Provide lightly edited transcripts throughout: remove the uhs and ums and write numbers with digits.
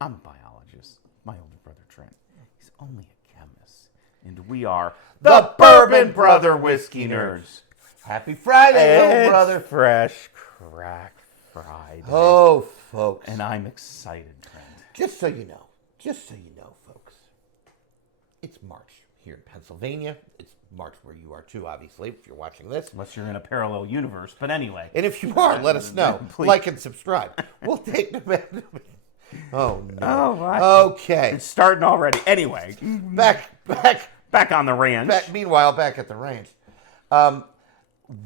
I'm a biologist. My older brother Trent. He's only a chemist. And we are the Bourbon Brother Whiskey Nerds. Happy Friday, little brother. Fresh Crack Friday. Oh, folks. And I'm excited, Trent. Just so you know, folks, it's March here in Pennsylvania. It's March where you are too, obviously, if you're watching this. Unless you're in a parallel universe. But anyway. And if you are, let us know. Please. Like and subscribe. We'll take the... Oh, no. Oh, what? Okay. It's starting already. Anyway. Back on the ranch. Meanwhile, back at the ranch.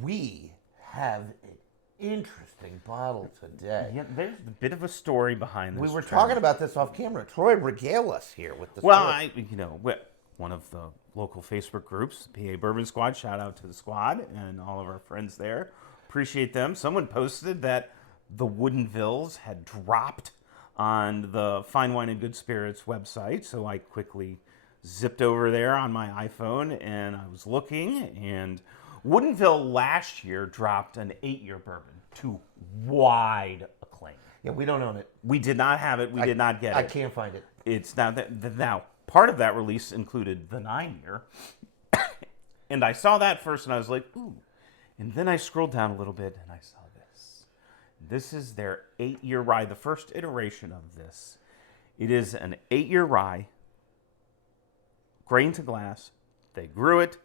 We have an interesting bottle today. Yeah, there's a bit of a story behind this. We were Trent. talking about this off camera. Troy, regale us here with the Well, story. one of the local Facebook groups, PA Bourbon Squad, shout out to the squad and all of our friends there. Appreciate them. Someone posted that the Woodinvilles had dropped on the Fine Wine and Good Spirits website, so I quickly zipped over there on my iPhone and I was looking, and Woodinville last year dropped an 8-year bourbon to wide acclaim. Yeah, we don't own it. We did not have it. We did not get it. I can't find it. It's now part of that release included the 9-year, and I saw that first, and I was like, ooh. And then I scrolled down a little bit, and I saw this. This is their 8-year rye, the first iteration of this. It is an 8-year rye, grain to glass. They grew it,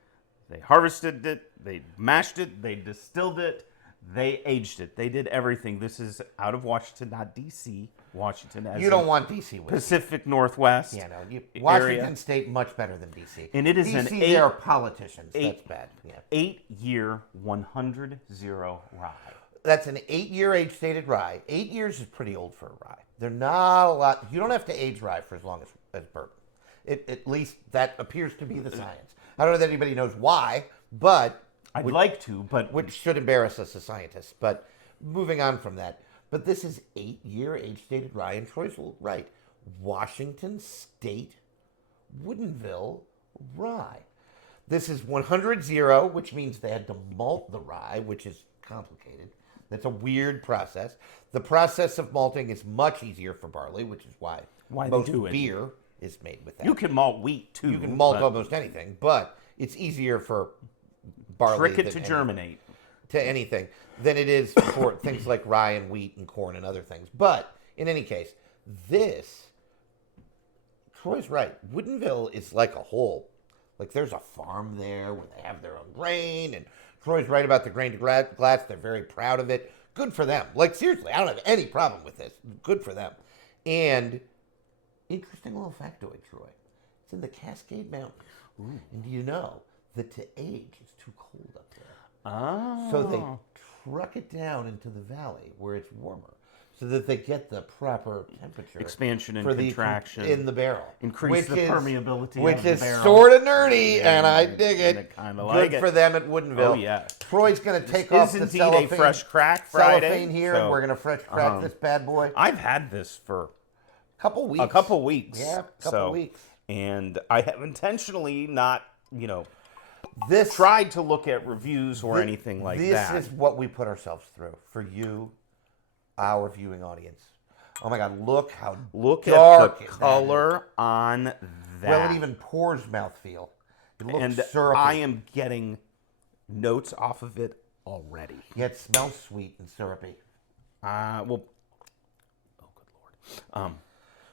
they harvested it, they mashed it, they distilled it, they aged it. They did everything. This is out of Washington, not D.C. Washington. As You don't want D.C. with Pacific Northwest. Yeah, no. Washington area. State, much better than D.C. And it is D.C., an they are politicians. That's bad. Yeah. 8-year 100-0 rye. That's an 8-year age-stated rye. 8 years is pretty old for a rye. They're not a lot. You don't have to age rye for as long as bourbon. At least that appears to be the science. I don't know that anybody knows why, but... I'd like to, but... Which should embarrass us as scientists. But moving on from that. But this is 8-year age-stated rye, and Troy's right. Washington State Woodinville rye. This is 100-0, which means they had to malt the rye, which is complicated. That's a weird process. The process of malting is much easier for barley, which is why most beer is made with that. You can malt wheat, too. You can malt almost anything, but it's easier for barley trick it to germinate. To anything than it is for things like rye and wheat and corn and other things. But in any case, Troy's right. Woodinville is like a whole. Like there's a farm there where they have their own grain, and Troy's right about the grain to glass. They're very proud of it. Good for them. Like seriously, I don't have any problem with this. Good for them. And interesting little factoid, Troy. It's in the Cascade Mountains. Ooh. And do you know that to age it's too cold up there? Oh. So they truck it down into the valley where it's warmer, so that they get the proper temperature. Expansion and contraction. In the barrel. Increase the permeability of the barrel. Which is sort of nerdy, and I dig it. I kind of like it. Good for them at Woodinville. Oh, yeah. Troy's going to take off the cellophane. Indeed a fresh crack Friday. Cellophane here, and we're going to fresh crack this bad boy. I've had this for a couple weeks. Yeah, a couple weeks. And I have intentionally not, tried to look at reviews or anything like that. This is what we put ourselves through for you, our viewing audience. Oh my God! Look how dark at the color on that. Well, it even pours mouthfeel. It looks syrupy. I am getting notes off of it already. Yeah, it smells sweet and syrupy. Oh good Lord.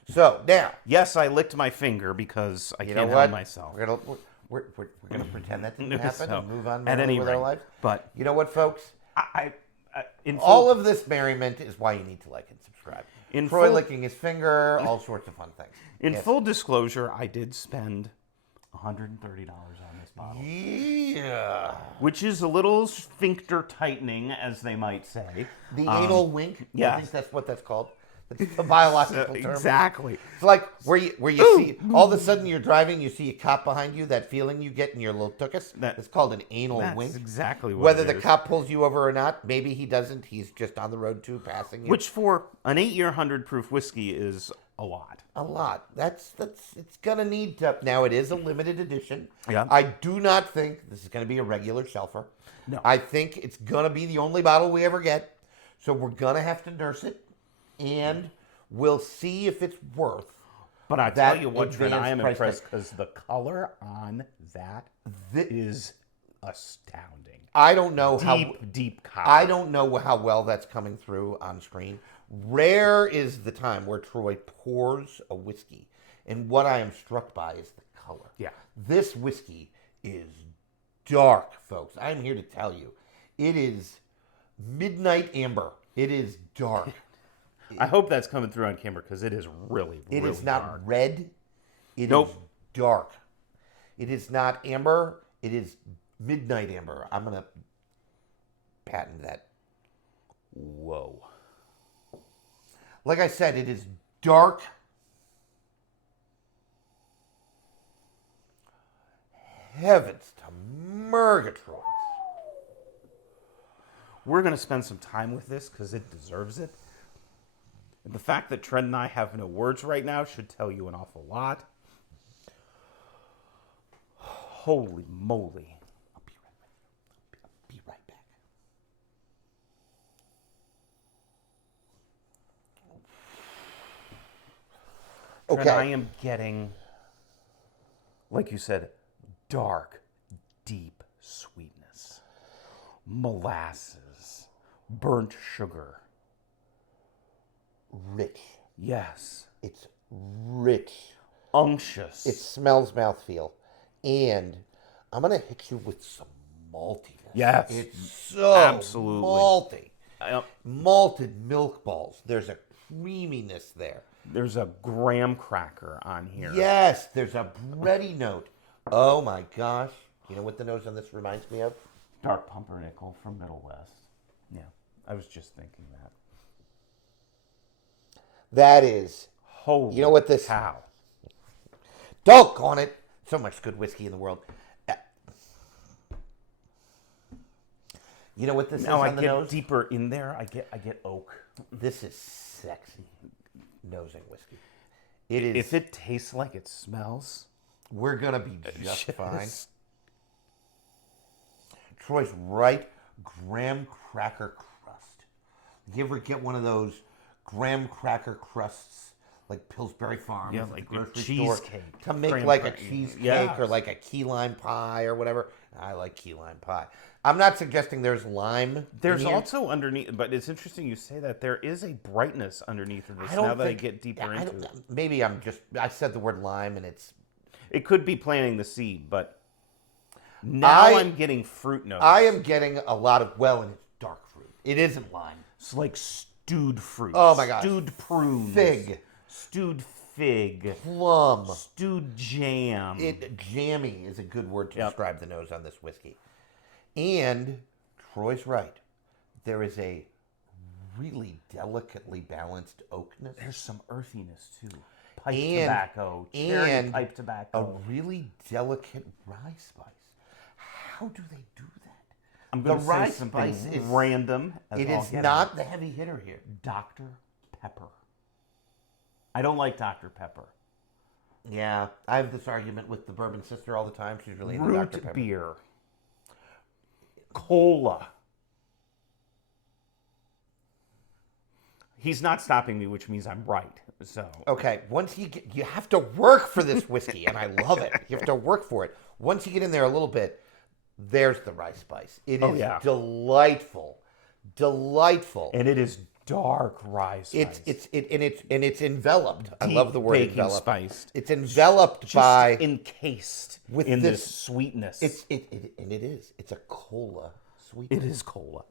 So now, yes, I licked my finger because I can't help myself. We're gonna pretend that didn't happen and move on with our lives. But you know what, folks? All of this merriment is why you need to like and subscribe. Troy licking his finger, all sorts of fun things. In full disclosure, I did spend $130 on this bottle. Yeah. Which is a little sphincter tightening, as they might say. The anal wink. Yeah. I think that's what that's called. It's a biological term. Exactly. It's like where you see, all of a sudden you're driving, you see a cop behind you, that feeling you get in your little tuchus, it's called an anal wink. That's exactly what Whether it the is. cop pulls you over or not, maybe he doesn't, he's just on the road too, passing you. Which for an 8-year 100 proof whiskey is a lot. A lot. It's going to need to, now it is a limited edition. Yeah. I do not think this is going to be a regular shelfer. No. I think it's going to be the only bottle we ever get. So we're going to have to nurse it. And We'll see if it's worth. But I that tell you what, Trent, I am advanced price impressed because the color on that is astounding. I don't know Deep copper. I don't know how well that's coming through on screen. Rare is the time where Troy pours a whiskey, and what I am struck by is the color. Yeah. This whiskey is dark, folks. I'm here to tell you, it is midnight amber. It is dark. I hope that's coming through on camera because it is really, It really is not dark. red. It Nope. is dark. It is not amber. It is midnight amber. I'm going to patent that. Whoa. Like I said, it is dark. Heavens to Murgatroyd. We're going to spend some time with this because it deserves it. And the fact that Trent and I have no words right now should tell you an awful lot. Holy moly. I'll be right back. Trent, Okay. I am getting, like you said, dark, deep sweetness. Molasses. Burnt sugar. Rich. Yes. It's rich. Unctuous. It smells mouthfeel. And I'm going to hit you with some maltiness. Yes. It's so Absolutely. malty. I- Malted milk balls. There's a creaminess there. There's a graham cracker on here. Yes, there's a bready note. Oh my gosh. You know what the nose on this reminds me of? Dark pumpernickel from Middle West. Yeah, I was just thinking that. That is. Holy You know what this- cow. Doggone it. So much good whiskey in the world. You know what this is Now I on the get nose? deeper in there. I get oak. This is sexy nosing whiskey. It is. If it tastes like it smells, We're going to be just Just- fine. Troy's right. Graham cracker crust. You ever get one of those graham cracker crusts like Pillsbury Farms Yeah, at like the a grocery store cheesecake. to make Graham like a cracker. cheesecake Yeah. or like a key lime pie or whatever? I like key lime pie. I'm not suggesting there's lime. there's in here. also underneath. But it's interesting you say that. There is a brightness underneath of this. I don't Now that I think- get deeper I into don't- it, Maybe I said the word lime and it's. it could be planting the seed. But now I'm getting fruit notes. I am getting a lot of, and it's dark fruit. It isn't lime. It's like stewed fruit. Oh my gosh. Stewed prunes. Fig. Stewed fig. Plum. Stewed jam. Jammy is a good word to Yep. describe the nose on this whiskey. And Troy's right. There is a really delicately balanced oakness. There's some earthiness too. Pipe And- tobacco. Cherry and pipe A tobacco. really delicate rye spice. How do they do that? I'm going to the rye say something spice is- random. It is not the heavy hitter here. Dr. Pepper. I don't like Dr. Pepper. Yeah, I have this argument with the bourbon sister all the time. She's really into Dr. Root Pepper. beer. Cola. He's not stopping me, which means I'm right. So Okay, once you have to work for this whiskey, and I love it. You have to work for it. Once you get in there a little bit, there's the rye spice. It is yeah. delightful, delightful. and it is dark rye spice. It's enveloped. I Deep love the word baking enveloped. spiced. It's enveloped Just by encased with in this this- sweetness. and it is. It's a cola sweetness. It is cola.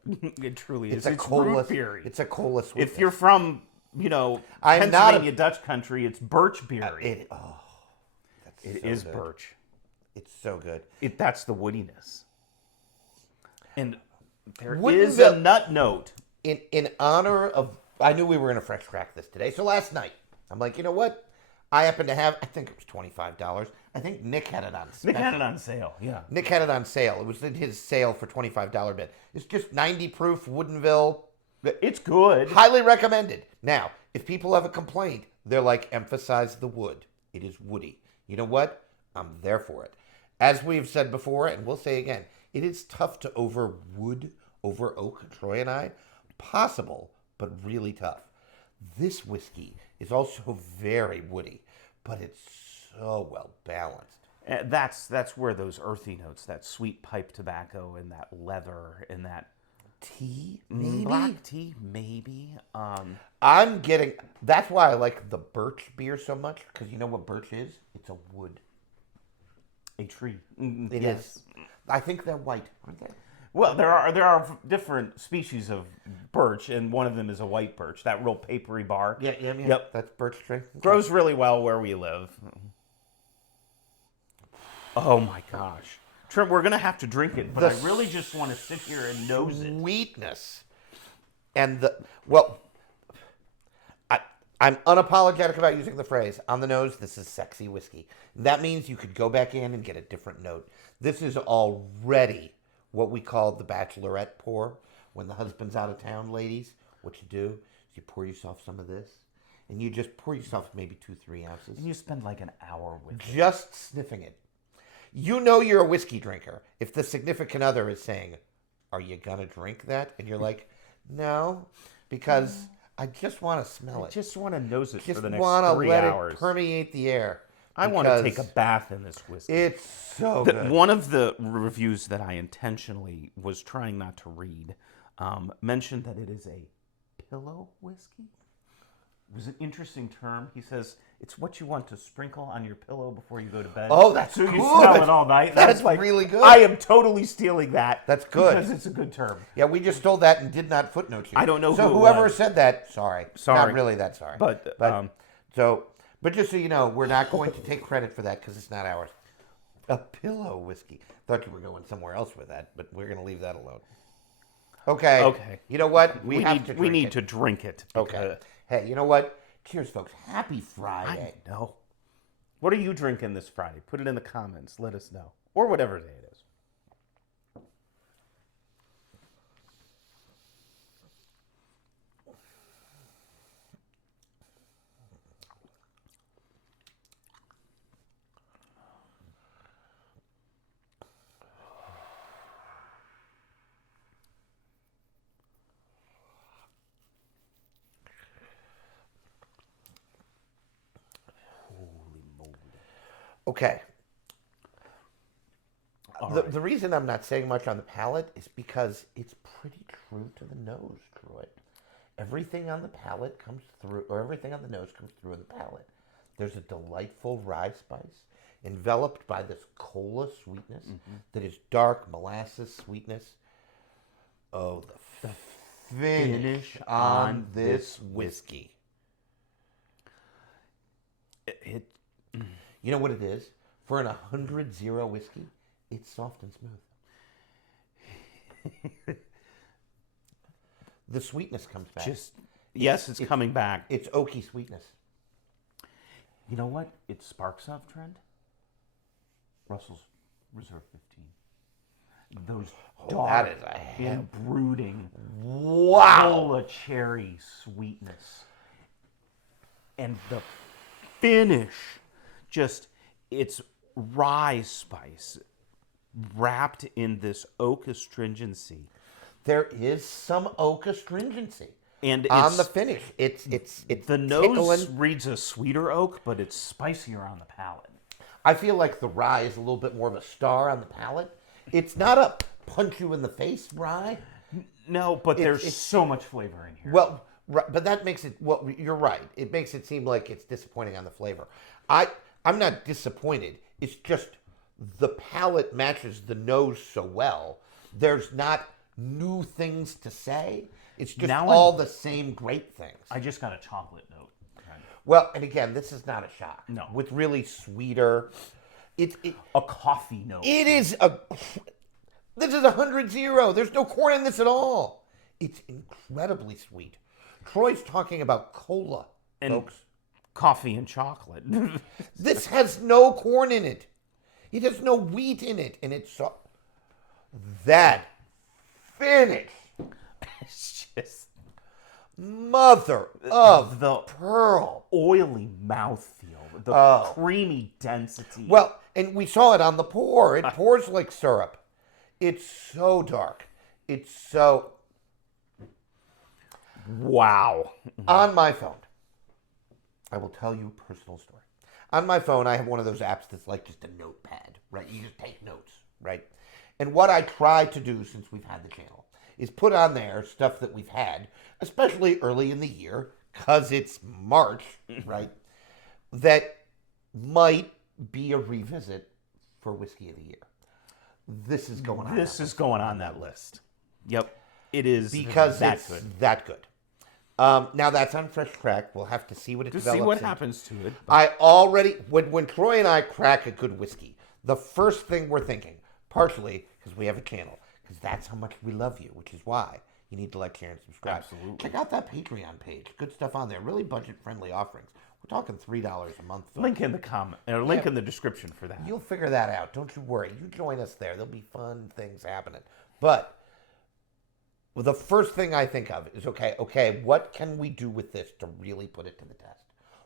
It truly is. It's a cola. root beery. It's a cola sweetness. If you're from, I'm not Pennsylvania Dutch country, it's birch beery. That's It so is good. birch. It's so good. That's the woodiness. And there Wouldn't is the- a nut note. In honor of, I knew we were going to fresh crack this today. So last night, I'm like, you know what? I happen to have, I think it was $25. I think Nick had it on special. Nick had it on sale. Yeah. Nick had it on sale. It was in his sale for $25 bid. It's just 90 proof Woodinville. It's good. Highly recommended. Now, if people have a complaint, they're like, emphasize the wood. It is woody. You know what? I'm there for it. As we've said before, and we'll say again, it is tough to over oak, Troy and I. Possible, but really tough. This whiskey is also very woody, but it's so well balanced. That's where those earthy notes, that sweet pipe tobacco and that leather and that Tea, maybe? black tea, maybe. I'm getting. That's why I like the birch beer so much, because you know what birch is? It's a wood. A tree. It is. I think they're white, aren't they? Well, there are different species of birch, and one of them is a white birch. That real papery bark. Yeah. Yep. That's birch tree. Okay. Grows really well where we live. Oh my gosh. Trent, we're going to have to drink it, but I really just want to sit here and nose it. Sweetness. And I'm unapologetic about using the phrase, on the nose, this is sexy whiskey. That means you could go back in and get a different note. This is already what we call the bachelorette pour. When the husband's out of town, ladies, what you do is you pour yourself some of this, and you just pour yourself maybe 2-3 ounces. And you spend like an hour with it. Just sniffing it. You know you're a whiskey drinker if the significant other is saying, "Are you going to drink that?" And you're like, "No, because I just want to smell it. I just want to nose it Just for the next want to 3 let hours. it permeate the air. I want to take a bath in this whiskey. It's so good. One of the reviews that I intentionally was trying not to read mentioned that it is a pillow whiskey. It was an interesting term. He says it's what you want to sprinkle on your pillow before you go to bed. Oh, that's so you good. smell it all night. That is like, really good. I am totally stealing that. That's good. Because it's a good term. Yeah, we just stole that and did not footnote you. I don't know so who it whoever was. said that, sorry. Sorry. Not really that sorry. But just so you know, we're not going to take credit for that because it's not ours. A pillow whiskey. Thought you were going somewhere else with that, but we're going to leave that alone. Okay. Okay. You know what? we need to drink it. Okay. Hey, you know what? Cheers, folks. Happy Friday. I know. What are you drinking this Friday? Put it in the comments. Let us know. Or whatever day it is. Okay. The reason I'm not saying much on the palate is because it's pretty true to the nose, Troy. Everything on the palate comes through, or everything on the nose comes through in the palate. There's a delightful rye spice enveloped by this cola sweetness that is dark molasses sweetness. Oh, the finish on this whiskey. You know what it is? For an 100-0 whiskey, it's soft and smooth. The sweetness comes back. It's coming back. It's oaky sweetness. You know what? It sparks up, Trent. Russell's Reserve 15. Those dark that is a and brooding wow cola cherry sweetness. And the finish, just it's rye spice wrapped in this oak astringency. There is some oak astringency. And on the finish, it's the nose tickling. reads a sweeter oak, but it's spicier on the palate. I feel like the rye is a little bit more of a star on the palate. It's not a punch you in the face rye. No, but there's so much flavor in here. Well, but that makes it. Well, you're right. It makes it seem like it's disappointing on the flavor. I'm not disappointed. It's just the palate matches the nose so well. There's not new things to say. It's just all the same great things. I just got a chocolate note. Kind of. Well, and again, this is not a shock. No. With really sweeter. A coffee note. It is a. This is 100-0. There's no corn in this at all. It's incredibly sweet. Troy's talking about cola, folks. Coffee and chocolate. This has no corn in it. It has no wheat in it, and it's so. That finish. It's just mother of the pearl. Oily mouthfeel, the creamy density. Well, and we saw it on the pour. It pours like syrup. It's so dark. It's so. Wow. On my phone, I will tell you a personal story. On my phone, I have one of those apps that's like just a notepad, right? You just take notes, right? And what I try to do since we've had the channel is put on there stuff that we've had, especially early in the year, because it's March, right? That might be a revisit for Whiskey of the Year. This is going on. This is going on that list. Yep. It is because that it's good. that good. Now that's on fresh crack. We'll have to see what it develops. See what into. happens to it. I already when Troy and I crack a good whiskey, the first thing we're thinking, partially because we have a channel, because that's how much we love you, which is why you need to like, share, and subscribe. Absolutely. Check out that Patreon page. Good stuff on there. Really budget-friendly offerings. We're talking $3 a month. Folks. Link in the comment or link in the description for that. You'll figure that out. Don't you worry. You join us there. There'll be fun things happening. But the first thing I think of is, okay, what can we do with this to really put it to the test?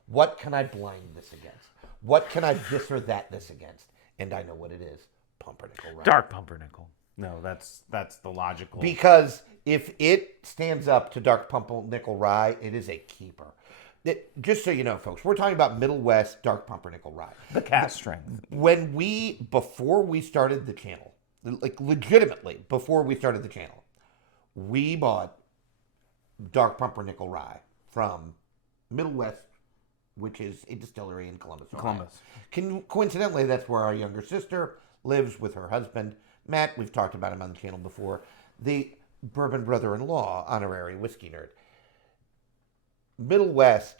What can I blind this against? What can I this or that this against? And I know what it is. Pumpernickel Rye. Dark pumpernickel. No, that's the logical. Because if it stands up to Dark Pumpernickel Rye, it is a keeper. Just so you know, folks, we're talking about Middle West Dark Pumpernickel Rye. The cast strength. Before we started the channel, like legitimately before we started the channel, we bought Dark Pumpernickel Rye from Middle West, which is a distillery in Columbus, Ohio. Coincidentally, that's where our younger sister lives with her husband, Matt. We've talked about him on the channel before. The bourbon brother-in-law, honorary whiskey nerd. Middle West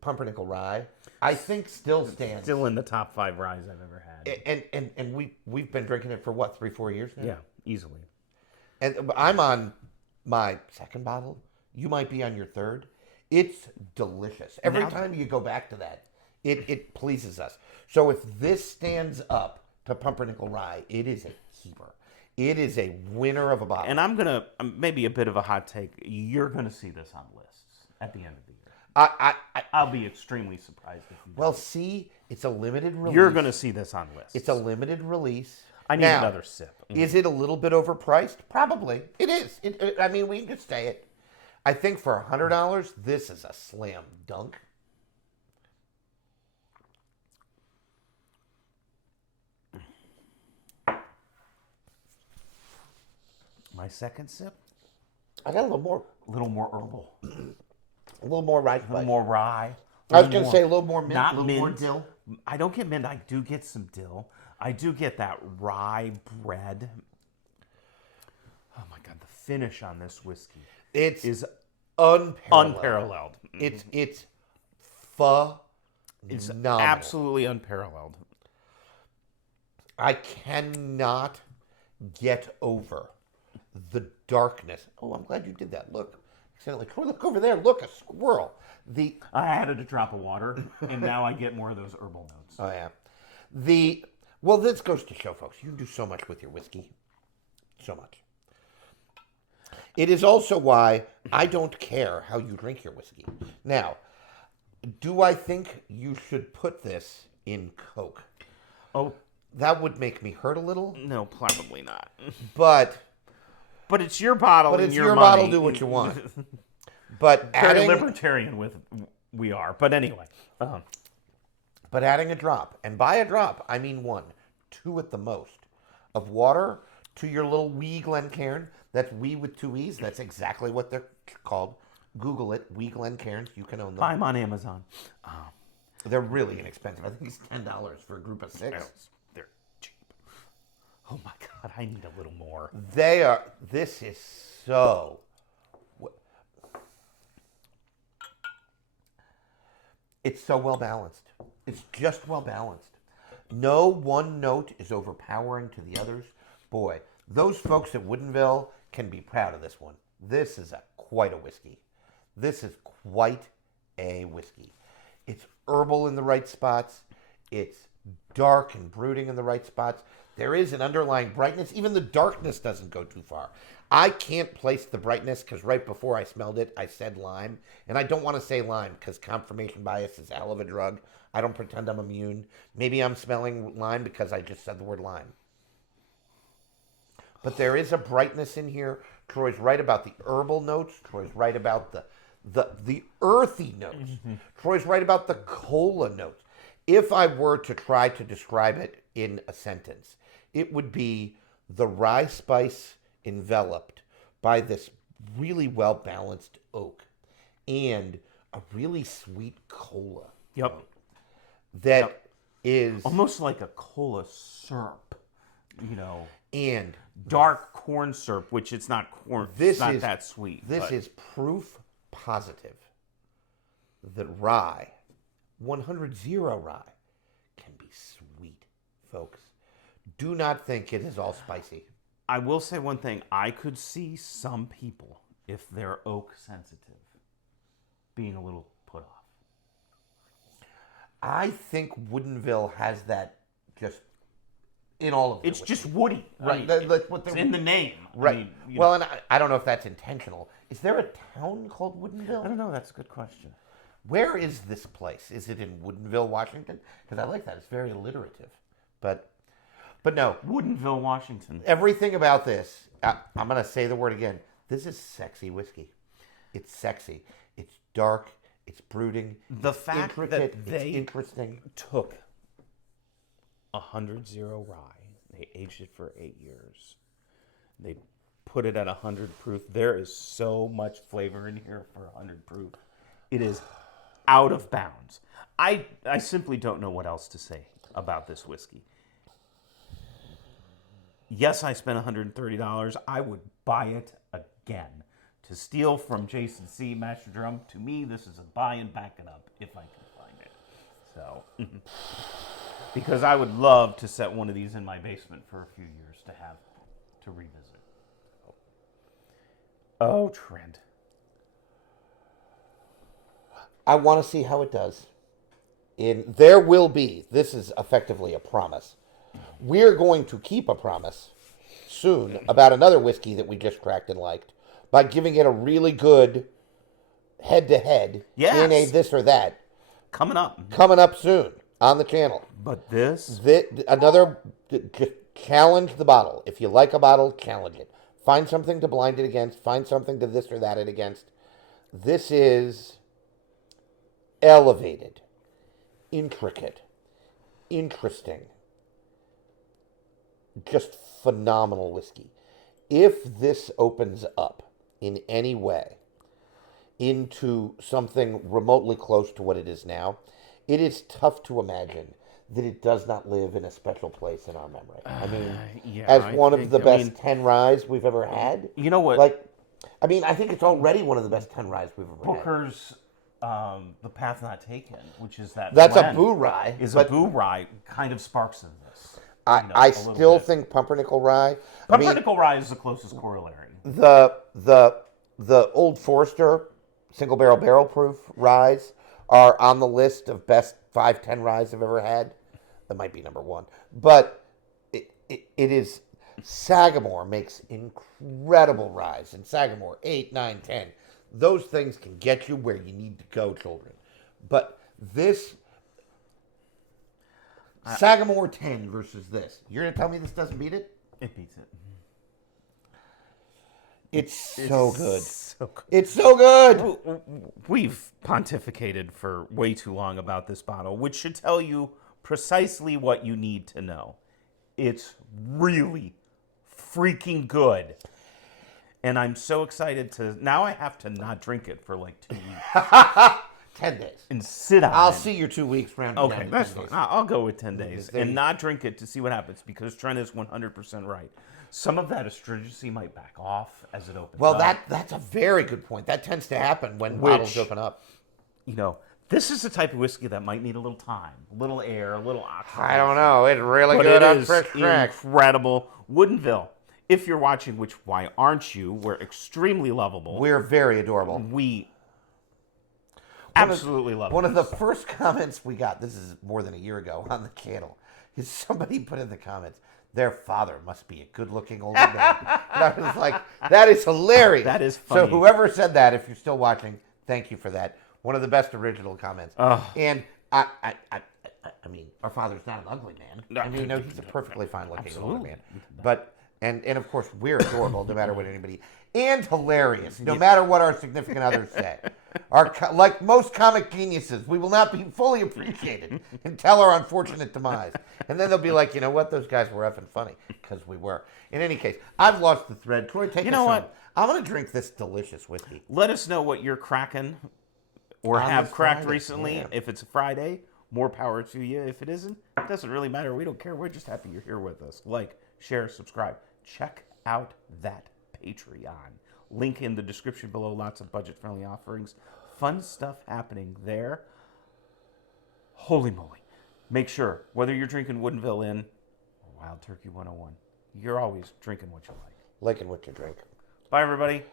Pumpernickel Rye, I think still stands. Still in the top 5 ryes I've ever had. And we've been drinking it for what, 3-4 years now? Yeah, easily. And I'm on my second bottle. You might be on your third. It's delicious. Every time you go back to that, it pleases us. So if this stands up to Pumpernickel Rye, it is a keeper. It is a winner of a bottle. And I'm gonna maybe a bit of a hot take. You're gonna see this on lists at the end of the year. I'll be extremely surprised if you. Well, see, it's a limited release. You're gonna see this on lists. It's a limited release. I need another sip. Is it a little bit overpriced? Probably. It is. I mean, we can just say it. I think for $100, this is a slam dunk. My second sip? I got a little more herbal. A little more rye. A little more rye. I was going to say a little more mint, Not a little mint. more dill. I don't get mint. I do get some dill. I do get that rye bread. Oh my God, the finish on this whiskey is unparalleled. It's phenomenal. It's absolutely unparalleled. I cannot get over the darkness. Oh, I'm glad you did that. Look, accidentally. Look over there. Look, a squirrel. I added a drop of water, and now I get more of those herbal notes. Oh yeah. Well, this goes to show, folks, you can do so much with your whiskey. So much. It is also why I don't care how you drink your whiskey. Now, do I think you should put this in Coke? Oh, that would make me hurt a little. No, probably not. But it's your bottle. But it's your bottle. Do what you want. But very libertarian we are. But anyway. But adding a drop, and by a drop, I mean 1, 2 at the most, of water to your little wee Glencairn. That's wee with 2 E's. That's exactly what they're called. Google it, wee Glencairns. You can own them. Buy them on Amazon. They're really inexpensive. I think it's $10 for a group of 6. They're cheap. Oh my God, I need a little more. They are. This is so. It's so well balanced. It's just well balanced. No one note is overpowering to the others. Boy, those folks at Woodinville can be proud of this one. This is quite a whiskey. This is quite a whiskey. It's herbal in the right spots. It's dark and brooding in the right spots. There is an underlying brightness. Even the darkness doesn't go too far. I can't place the brightness because right before I smelled it, I said lime. And I don't want to say lime because confirmation bias is a hell of a drug. I don't pretend I'm immune. Maybe I'm smelling lime because I just said the word lime. But there is a brightness in here. Troy's right about the herbal notes. Troy's right about the earthy notes. Troy's right about the cola notes. If I were to try to describe it in a sentence, it would be the rye spice enveloped by this really well-balanced oak and a really sweet cola. Yep. That is almost like a cola syrup, and dark corn syrup, which it's not corn. It's not that sweet. This is proof positive that rye, 100 rye, can be sweet, folks. Do not think it is all spicy. I will say one thing. I could see some people, if they're oak sensitive, being a little put off. I think Woodinville has that just in all of it. It's just woody. Right. It's in the name. Right. I mean, and I don't know if that's intentional. Is there a town called Woodinville? I don't know. That's a good question. Where is this place? Is it in Woodinville, Washington? Because I like that. It's very alliterative. But no. Woodinville, Washington. Everything about this, I'm going to say the word again. This is sexy whiskey. It's sexy. It's dark. It's brooding. The fact that they it's interesting. took 100 rye, they aged it for 8 years. They put it at 100 proof. There is so much flavor in here for 100 proof. It is out of bounds. I simply don't know what else to say about this whiskey. Yes, I spent $130. I would buy it again. To steal from Jason C. Master Drum, to me, this is a buy and back it up if I can find it. So, because I would love to set one of these in my basement for a few years to revisit. Oh, Trent. I want to see how it does. There will be, this is effectively a promise. We're going to keep a promise soon about another whiskey that we just cracked and liked by giving it a really good head-to-head in a this or that. Coming up soon on the channel. But just challenge the bottle. If you like a bottle, challenge it. Find something to blind it against. Find something to this or that it against. This is elevated, intricate, interesting, just phenomenal whiskey. If this opens up in any way into something remotely close to what it is now, it is tough to imagine that it does not live in a special place in our memory. I mean, one of the best 10 ryes we've ever had. You know what? I think it's already one of the best 10 ryes we've ever had. Booker's The Path Not Taken, which is that's a boo rye. A boo rye kind of sparks in this. I still think pumpernickel rye. Pumpernickel rye is the closest corollary. The Old Forester single barrel proof ryes are on the list of best 5-10 ryes I've ever had. That might be number one. But it is, Sagamore makes incredible ryes. And Sagamore, 8, 9, 10. Those things can get you where you need to go, children. But this, Sagamore 10 versus this. You're going to tell me this doesn't beat it? It beats it. It's so good. So good. It's so good. We've pontificated for way too long about this bottle, which should tell you precisely what you need to know. It's really freaking good. And I'm so excited now I have to not drink it for like 2 weeks. 10 days. And sit on it. I'll see your 2 weeks round. Okay, that's fine. I'll go with 10 days and not drink it to see what happens, because Trent is 100% right. Some of that astringency might back off as it opens up. Well, that's a very good point. That tends to happen when bottles open up. This is the type of whiskey that might need a little time, a little air, a little oxygen. I don't know. It's really good on fresh crack. Incredible. Woodinville. If you're watching, which why aren't you? We're extremely lovable. We're very adorable. We absolutely love it. One of the first comments we got, this is more than a year ago, on the channel, is somebody put in the comments, their father must be a good-looking older man. And I was like, that is hilarious. That is funny. So whoever said that, if you're still watching, thank you for that. One of the best original comments. And I mean, our father's not an ugly man. I mean, he's a perfectly fine-looking older man. But And of course, we're adorable no matter what anybody, and hilarious no matter what our significant others say. Like most comic geniuses, we will not be fully appreciated until our unfortunate demise. And then they'll be like, you know what, those guys were effing funny, because we were. In any case, I've lost the thread. Troy, take us home. I'm going to drink this delicious whiskey. Let us know what you're cracking or On have this cracked Friday, recently. yeah. If it's a Friday, more power to you. If it isn't, it doesn't really matter. We don't care. We're just happy you're here with us. Like, share, subscribe. Check out that Patreon. Link in the description below. Lots of budget-friendly offerings. Fun stuff happening there. Holy moly. Make sure, whether you're drinking Woodinville Inn or Wild Turkey 101, you're always drinking what you like. Liking what you drink. Bye, everybody.